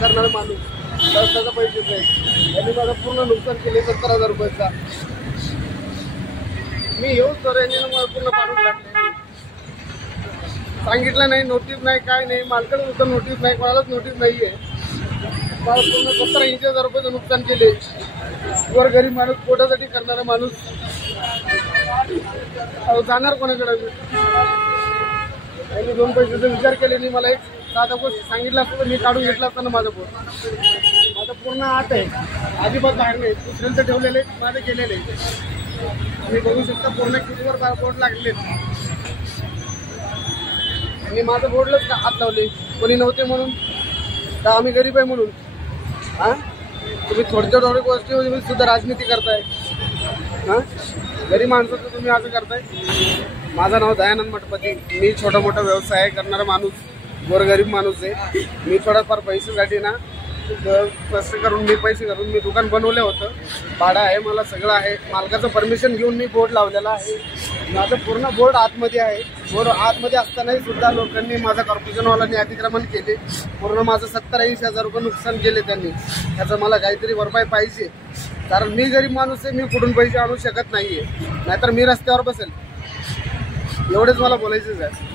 करणारा माणूस त्याचा पैसे नाही. यांनी माझं पूर्ण नुकसान केले 70,000 रुपयाचा. मी येऊच तर यांनी मला पूर्ण पाडून टाकले. सांगितलं नाही, नोटीस नाही, काय नाही. मालकाला सुद्धा नोटीस नाही, कोणालाच नोटीस नाही आहे. मला पूर्ण 70-80,000 रुपयाचं नुकसान केले. वर गरीब माणूस, पोटासाठी करणारा माणूस जाणार कोणाकडे? त्यांनी 2 पैशाचा विचार केले नाही. मला एक साधा गोष्ट सांगितलं असतं तर मी काढून घेतला असता ना माझं पोट. माझं पूर्ण आत आहे, अजिबात बाहेर नाही. दुसऱ्यांचं ठेवलेले, माझं केलेले. मी बघू शकता पूर्ण कितीवर बोर्ड लागले. आणि माझं बोर्डलाच हात लावले, कोणी नव्हते म्हणून का आम्ही गरीब आहे म्हणून. हां, तुम्ही थोड्या गोष्टी सुद्धा राजनीती करताय. हां, गरीब माणसाचं तुम्ही असं करताय. माझं नाव दयानंद मठपती. मी छोटा मोठा व्यवसाय करणारा माणूस, गोरगरीब माणूस आहे. मी थोडाफार पैशासाठी ना कष्ट करून मी पैसे करून मी दुकान बनवलं होतं. भाडं आहे, मला सगळं आहे. मालकाचं परमिशन घेऊन मी बोर्ड लावलेला आहे. माझं पूर्ण बोर्ड आतमध्ये आहे. बोर्ड आतमध्ये असतानाही सुद्धा लोकांनी, माझा कॉर्पोरेशनवाल्यांनी अतिक्रमण केले. पूर्ण माझं 70-80,000 रुपये नुकसान केले त्यांनी. त्याचं मला काहीतरी भरपाई पाहिजे. कारण मी गरीब माणूस आहे, मी कुठून पैसे आणू शकत नाही आहे. नाहीतर मी रस्त्यावर बसेल. एवढेच मला बोलायचंच आहे.